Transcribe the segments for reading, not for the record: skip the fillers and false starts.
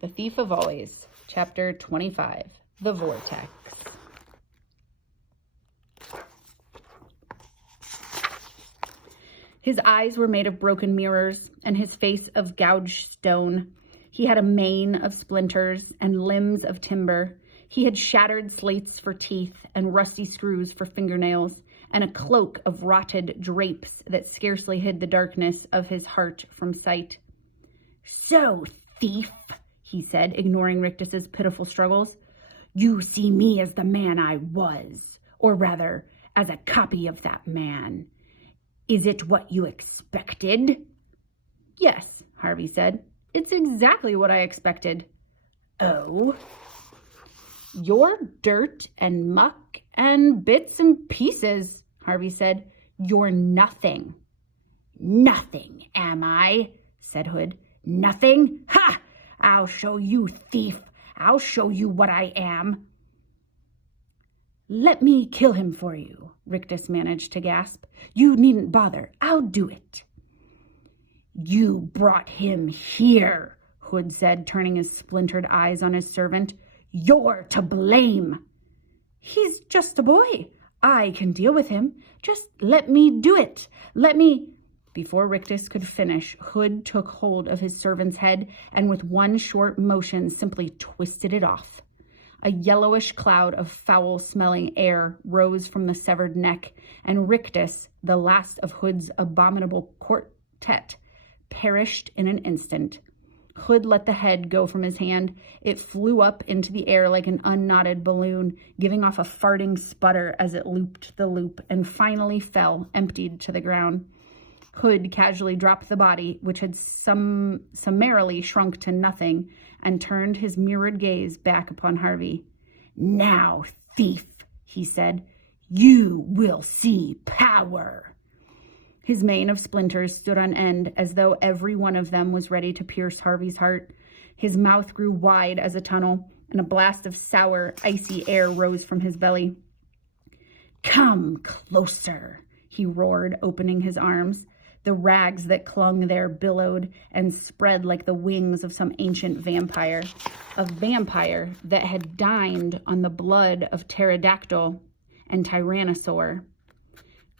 The Thief of Always, Chapter 25, The Vortex. His eyes were made of broken mirrors, and his face of gouged stone. He had a mane of splinters and limbs of timber. He had shattered slates for teeth and rusty screws for fingernails, and a cloak of rotted drapes that scarcely hid the darkness of his heart from sight. "So, thief," he said, ignoring Rictus's pitiful struggles, "you see me as the man I was, or rather, as a copy of that man. Is it what you expected?" "Yes," Harvey said. "It's exactly what I expected." "Oh?" "You're dirt and muck and bits and pieces," Harvey said. "You're nothing." "Nothing, am I?" said Hood. "Nothing? Ha! I'll show you, thief. I'll show you what I am." "Let me kill him for you," Rictus managed to gasp. "You needn't bother. I'll do it." "You brought him here," Hood said, turning his splintered eyes on his servant. "You're to blame." "He's just a boy. I can deal with him. Just let me do it. Let me—" Before Rictus could finish, Hood took hold of his servant's head and with one short motion simply twisted it off. A yellowish cloud of foul-smelling air rose from the severed neck, and Rictus, the last of Hood's abominable quartet, perished in an instant. Hood let the head go from his hand. It flew up into the air like an unknotted balloon, giving off a farting sputter as it looped the loop, and finally fell, emptied to the ground. Hood casually dropped the body, which had summarily shrunk to nothing, and turned his mirrored gaze back upon Harvey. "Now, thief," he said, "you will see power." His mane of splinters stood on end, as though every one of them was ready to pierce Harvey's heart. His mouth grew wide as a tunnel, and a blast of sour, icy air rose from his belly. "Come closer," he roared, opening his arms. The rags that clung there billowed and spread like the wings of some ancient vampire, a vampire that had dined on the blood of pterodactyl and tyrannosaur.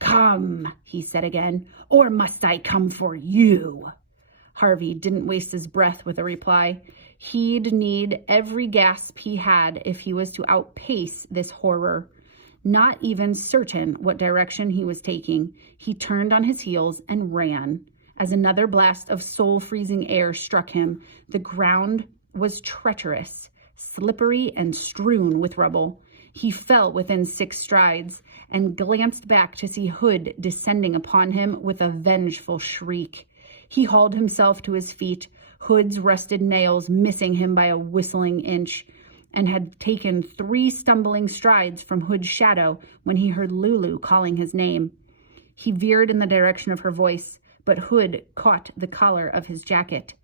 "Come," he said again, "or must I come for you?" Harvey didn't waste his breath with a reply. He'd need every gasp he had if he was to outpace this horror. Not even certain what direction he was taking, he turned on his heels and ran. As another blast of soul-freezing air struck him, the ground was treacherous, slippery and strewn with rubble. He fell within 6 strides and glanced back to see Hood descending upon him with a vengeful shriek. He hauled himself to his feet, Hood's rusted nails missing him by a whistling inch, and had taken 3 stumbling strides from Hood's shadow when he heard Lulu calling his name. He veered in the direction of her voice, but Hood caught the collar of his jacket.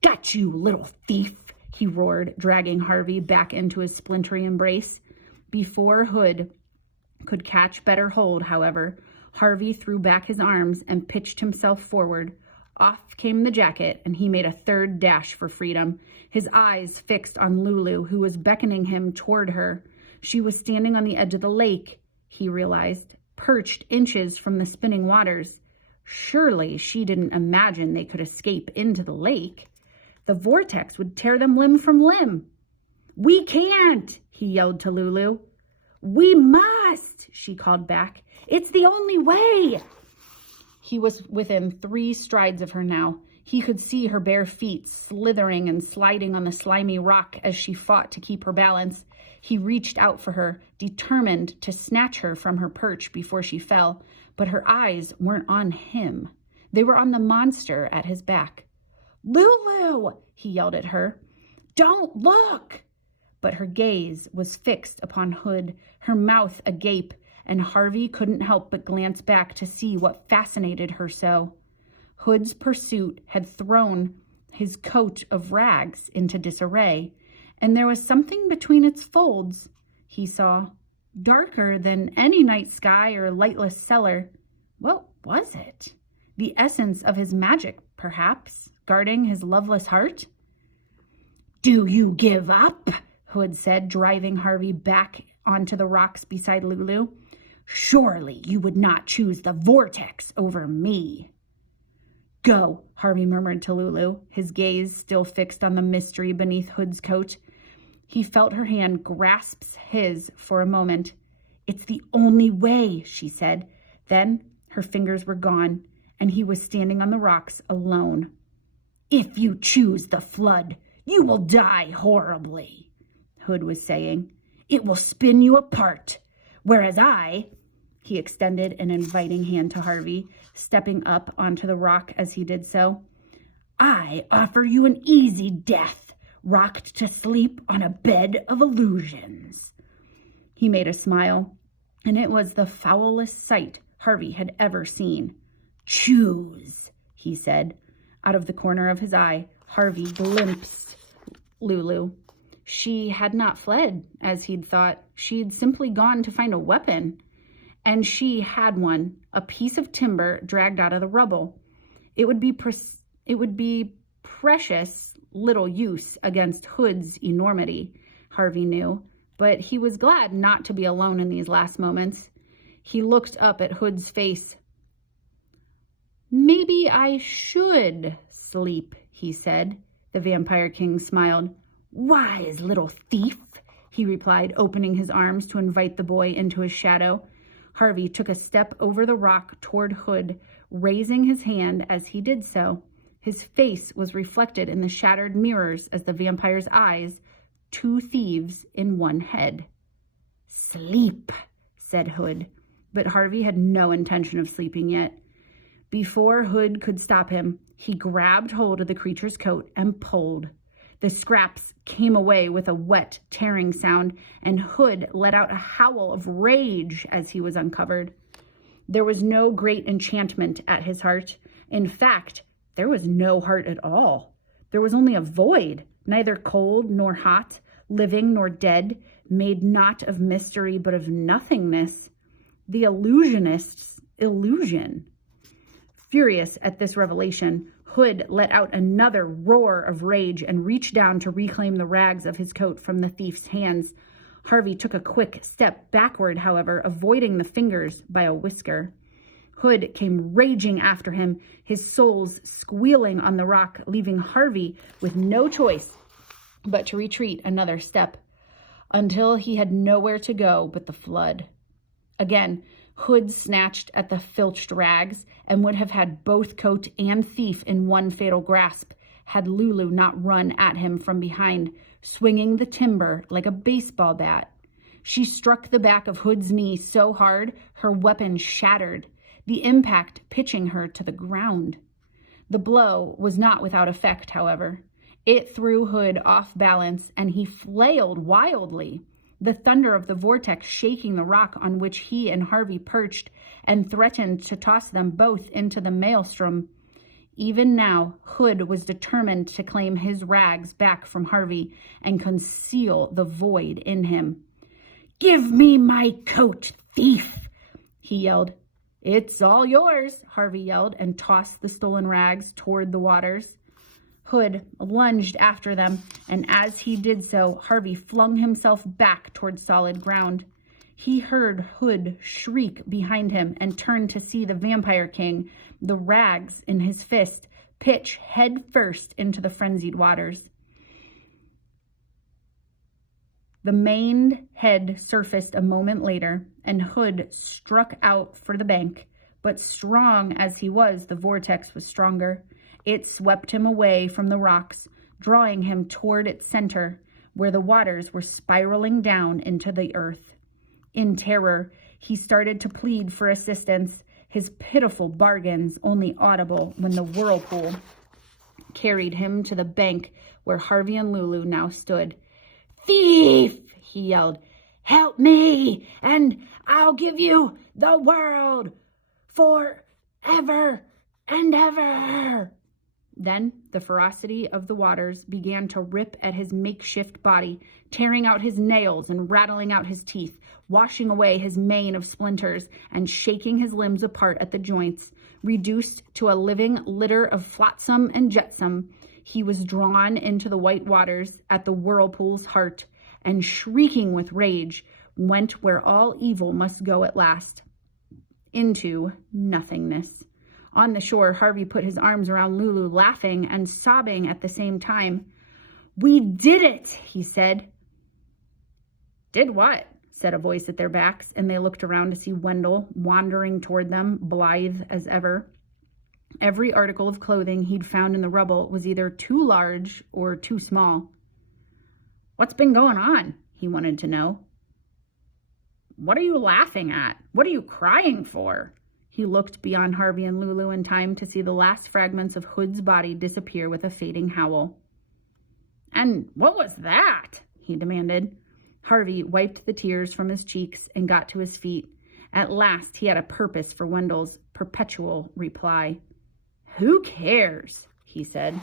"Got you, little thief," he roared, dragging Harvey back into his splintery embrace. Before Hood could catch better hold, however, Harvey threw back his arms and pitched himself forward. Off came the jacket, and he made a third dash for freedom, his eyes fixed on Lulu, who was beckoning him toward her. She was standing on the edge of the lake, he realized, perched inches from the spinning waters. Surely she didn't imagine they could escape into the lake. The vortex would tear them limb from limb. "We can't," he yelled to Lulu. "We must," she called back. "It's the only way." He was within 3 strides of her now. He could see her bare feet slithering and sliding on the slimy rock as she fought to keep her balance. He reached out for her, determined to snatch her from her perch before she fell, but her eyes weren't on him. They were on the monster at his back. "Lulu!" he yelled at her. "Don't look!" But her gaze was fixed upon Hood, her mouth agape, and Harvey couldn't help but glance back to see what fascinated her so. Hood's pursuit had thrown his coat of rags into disarray, and there was something between its folds, he saw, darker than any night sky or lightless cellar. What was it? The essence of his magic, perhaps, guarding his loveless heart? Do you give up? Hood said, driving Harvey back onto the rocks beside Lulu. Surely you would not choose the vortex over me. Go, Harvey murmured to Lulu, his gaze still fixed on the mystery beneath Hood's coat. He felt her hand grasp his for a moment. It's the only way, she said. Then her fingers were gone, and he was standing on the rocks alone. If you choose the flood, you will die horribly, Hood was saying. It will spin you apart, whereas he extended an inviting hand to Harvey, stepping up onto the rock as he did so. I offer you an easy death, rocked to sleep on a bed of illusions. He made a smile, and it was the foulest sight Harvey had ever seen. Choose, he said. Out of the corner of his eye, Harvey glimpsed Lulu. She had not fled, as he'd thought. She'd simply gone to find a weapon. And she had one, a piece of timber dragged out of the rubble. It would be precious little use against Hood's enormity, Harvey knew, but he was glad not to be alone in these last moments. He looked up at Hood's face. Maybe I should sleep, he said. The Vampire King smiled. Wise little thief, he replied, opening his arms to invite the boy into his shadow. Harvey took a step over the rock toward Hood, raising his hand as he did so. His face was reflected in the shattered mirrors as the vampire's eyes, two thieves in one head. Sleep, said Hood, but Harvey had no intention of sleeping yet. Before Hood could stop him, he grabbed hold of the creature's coat and pulled. The scraps came away with a wet, tearing sound, and Hood let out a howl of rage as he was uncovered. There was no great enchantment at his heart. In fact, there was no heart at all. There was only a void, neither cold nor hot, living nor dead, made not of mystery but of nothingness. The illusionist's illusion. Furious at this revelation, Hood let out another roar of rage and reached down to reclaim the rags of his coat from the thief's hands. Harvey took a quick step backward, however, avoiding the fingers by a whisker. Hood came raging after him, his soles squealing on the rock, leaving Harvey with no choice but to retreat another step, until he had nowhere to go but the flood. Again, Hood snatched at the filched rags and would have had both coat and thief in one fatal grasp had Lulu not run at him from behind, swinging the timber like a baseball bat. She struck the back of Hood's knee so hard her weapon shattered, the impact pitching her to the ground. The blow was not without effect, however. It threw Hood off balance, and he flailed wildly, the thunder of the vortex shaking the rock on which he and Harvey perched and threatened to toss them both into the maelstrom. Even now, Hood was determined to claim his rags back from Harvey and conceal the void in him. Give me my coat, thief, he yelled. It's all yours, Harvey yelled and tossed the stolen rags toward the waters. Hood lunged after them, and as he did so, Harvey flung himself back toward solid ground. He heard Hood shriek behind him and turned to see the Vampire King, the rags in his fist, pitch head first into the frenzied waters. The maned head surfaced a moment later, and Hood struck out for the bank, but strong as he was, the vortex was stronger. It swept him away from the rocks, drawing him toward its center, where the waters were spiraling down into the earth. In terror, he started to plead for assistance, his pitiful bargains only audible when the whirlpool carried him to the bank where Harvey and Lulu now stood. Thief, he yelled, help me, and I'll give you the world forever and ever. Then the ferocity of the waters began to rip at his makeshift body, tearing out his nails and rattling out his teeth, washing away his mane of splinters and shaking his limbs apart at the joints. Reduced to a living litter of flotsam and jetsam, he was drawn into the white waters at the whirlpool's heart, and shrieking with rage, went where all evil must go at last, into nothingness. On the shore, Harvey put his arms around Lulu, laughing and sobbing at the same time. "We did it," he said. "Did what?" said a voice at their backs, and they looked around to see Wendell wandering toward them, blithe as ever. Every article of clothing he'd found in the rubble was either too large or too small. "What's been going on?" he wanted to know. "What are you laughing at? What are you crying for?" He looked beyond Harvey and Lulu in time to see the last fragments of Hood's body disappear with a fading howl. "And what was that?" he demanded. Harvey wiped the tears from his cheeks and got to his feet. At last he had a purpose for Wendell's perpetual reply. "Who cares?" he said.